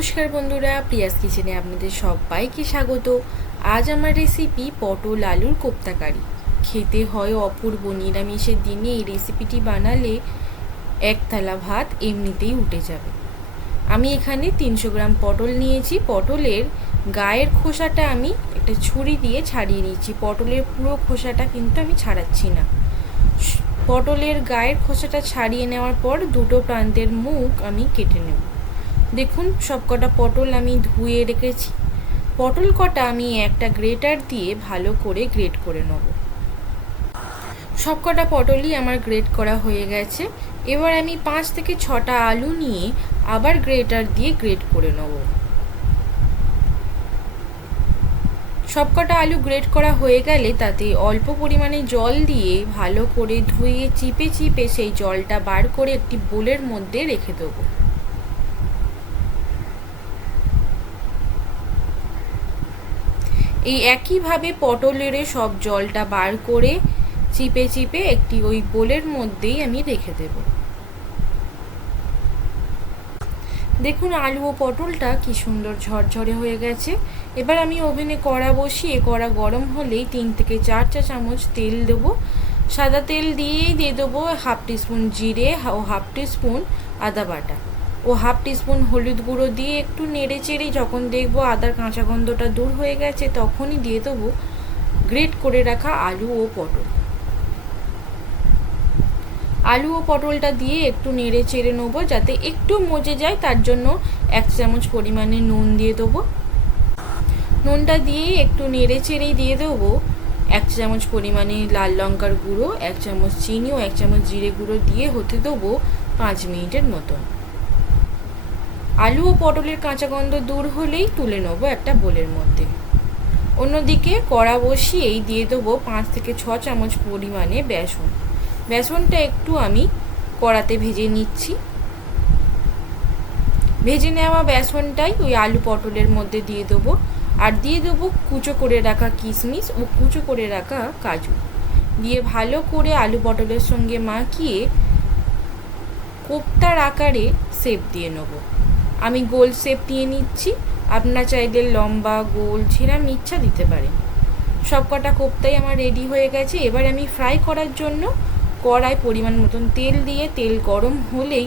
নমস্কার বন্ধুরা, প্রিয়াস কিচেনে আপনাদের সবাইকে স্বাগত। আজ আমার রেসিপি পটল আলুর কোপ্তাকারি। খেতে হয় অপূর্ব নিরামিষের দিনে এই রেসিপিটি বানালে এক থালা ভাত এমনিতেই উঠে যাবে। আমি এখানে তিনশো গ্রাম পটল নিয়েছি। পটলের গায়ের খোসাটা আমি একটা ছুরি দিয়ে ছাড়িয়ে নিয়েছি। পটলের পুরো খোসাটা কিন্তু আমি ছাড়াচ্ছি না। পটলের গায়ের খোসাটা ছাড়িয়ে নেওয়ার পর দুটো প্রান্তের মুখ আমি কেটে নেব। দেখুন সবকটা পটল আমি ধুয়ে রেখেছি। পটল কটা আমি একটা গ্রেটার দিয়ে ভালো করে গ্রেট করে নেব। সবকটা পটলই আমার গ্রেট করা হয়ে গেছে। এবার আমি পাঁচ থেকে ছটা আলু নিয়ে আবার গ্রেটার দিয়ে গ্রেট করে নেব। সবকটা আলু গ্রেট করা হয়ে গেলে তাতে অল্প পরিমাণে জল দিয়ে ভালো করে ধুয়ে, চিপে চিপে সেই জলটা বার করে একটি বোলের মধ্যে রেখে দেবো। এই একইভাবে পটলের সব জলটা বার করে চিপে চিপে একটি ওই বোলের মধ্যেই আমি রেখে দেব। দেখুন আলু ও পটলটা কি সুন্দর ঝরঝরে হয়ে গেছে। এবার আমি ওভেনে কড়া বসিয়ে, কড়া গরম হলেই তিন থেকে চার চা চামচ তেল দেবো। সাদা তেল দিয়েই দিয়ে দেবো হাফ টিস্পুন জিরে ও হাফ টিস্পুন আদা বাটা। ও হাফ টিস্পুন হলুদ গুঁড়ো দিয়ে একটু নেড়ে চেড়ে যখন দেখব আদার কাঁচা গন্ধটা দূর হয়ে গেছে, তখনই দিয়ে দেবো গ্রেট করে রাখা আলু ও পটল। আলু ও পটলটা দিয়ে একটু নেড়ে চেড়ে নেব যাতে একটু মজে যায়, তার জন্য এক চামচ পরিমাণে নুন দিয়ে দেবো। নুনটা দিয়ে একটু নেড়ে চেড়েই দিয়ে দেবো এক চামচ পরিমাণে লাল লঙ্কার গুঁড়ো, এক চামচ চিনি ও এক চামচ জিরে গুঁড়ো দিয়ে হতে দেবো পাঁচ মিনিটের মতন। আলু ও পটলের কাঁচা গন্ধ দূর হলেই তুলে নেব একটা বোলের মধ্যে। অন্যদিকে কড়া বসিয়েই দিয়ে দেবো পাঁচ থেকে ছ চামচ পরিমাণে বেসন। বেসনটা একটু আমি কড়াতে ভেজে নিচ্ছি। ভেজে নেওয়া বেসনটাই ওই আলু পটলের মধ্যে দিয়ে দেবো। আর দিয়ে দেবো কুচো করে রাখা কিশমিশ ও কুচো করে রাখা কাজু। দিয়ে ভালো করে আলু পটলের সঙ্গে মাখিয়ে কোপ্তার আকারে সেপ দিয়ে নেব। আমি গোল শেপ নিয়ে নিচ্ছি। আপনার চাইলে লম্বা গোল ছিঁড়াম ইচ্ছা দিতে পারেন। সব কটা কোপ্তাই আমার রেডি হয়ে গেছে। এবার আমি ফ্রাই করার জন্য কড়াই পরিমাণ মতন তেল দিয়ে, তেল গরম হলেই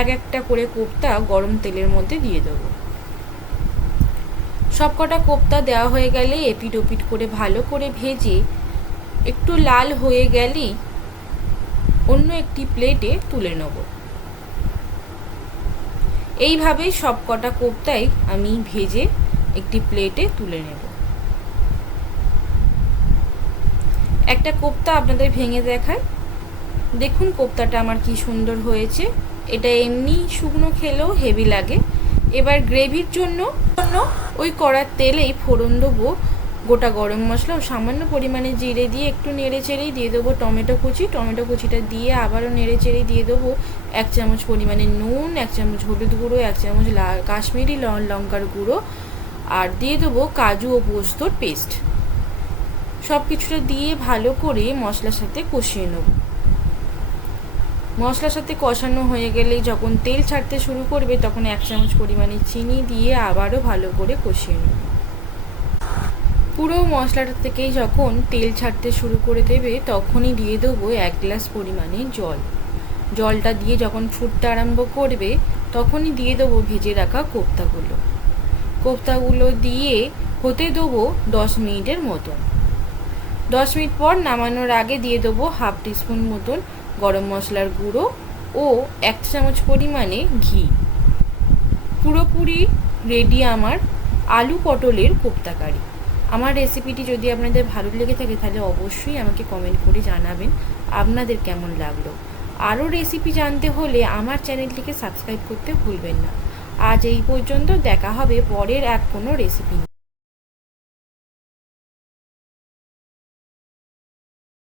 এক একটা করে কোপ্তা গরম তেলের মধ্যে দিয়ে দেবো। সব কটা কোপ্তা দেওয়া হয়ে গেলে এপিট ওপিট করে ভালো করে ভেজে একটু লাল হয়ে গেলেই অন্য একটি প্লেটে তুলে নেব। এইভাবে সব কটা কোপ্তাই আমি ভেজে একটি প্লেটে তুলে নেব। একটা কোপ্তা আপনাদের ভেঙে দেখায়। দেখুন কোপ্তাটা আমার কি সুন্দর হয়েছে। এটা এমনি শুকনো খেলেও হেভি লাগে। এবার গ্রেভির জন্য ওই কড়ার তেলেই ফোড়ন দেবো গোটা গরম মশলা ও সামান্য পরিমাণে জিরে দিয়ে একটু নেড়ে চেড়েই দিয়ে দেবো টমেটো কুচি। টমেটো কুচিটা দিয়ে আবারও নেড়ে চেড়ে দিয়ে দেবো এক চামচ পরিমাণে নুন, এক চামচ হলুদ গুঁড়ো, এক চামচ লাল কাশ্মীরি লঙ্কার গুঁড়ো আর দিয়ে দেবো কাজু ও পোস্তর পেস্ট। সব কিছুটা দিয়ে ভালো করে মশলার সাথে কষিয়ে নেব। মশলার সাথে কষানো হয়ে গেলে যখন তেল ছাড়তে শুরু করবে তখন এক চামচ পরিমাণে চিনি দিয়ে আবারও ভালো করে কষিয়ে নেব। পুরো মশলাটা থেকেই যখন তেল ছাড়তে শুরু করে দেবে, তখনই দিয়ে দেবো এক গ্লাস পরিমাণে জল। জলটা দিয়ে যখন ফুটতে আরম্ভ করবে, তখনই দিয়ে দেবো ভেজে রাখা কোপ্তাগুলো। কোপ্তাগুলো দিয়ে হতে দেবো দশ মিনিটের মতন। দশ মিনিট পর নামানোর আগে দিয়ে দেবো হাফ টিস্পুন মতন গরম মশলার গুঁড়ো ও এক চামচ পরিমাণে ঘি। পুরোপুরি রেডি আমার আলু পটলের কোপ্তাকারি আমার রেসিপিটি যদি আপনাদের ভালো লেগে থাকে, তাহলে অবশ্যই আমাকে কমেন্ট করে জানাবেন। আপনাদের কেমন লাগল? আরও রেসিপি জানতে হলে আমার চ্যানেলটিকে সাবস্ক্রাইব করতে ভুলবেন না। আজ এই পর্যন্ত দেখা হবে পরের এক কোনো রেসিপি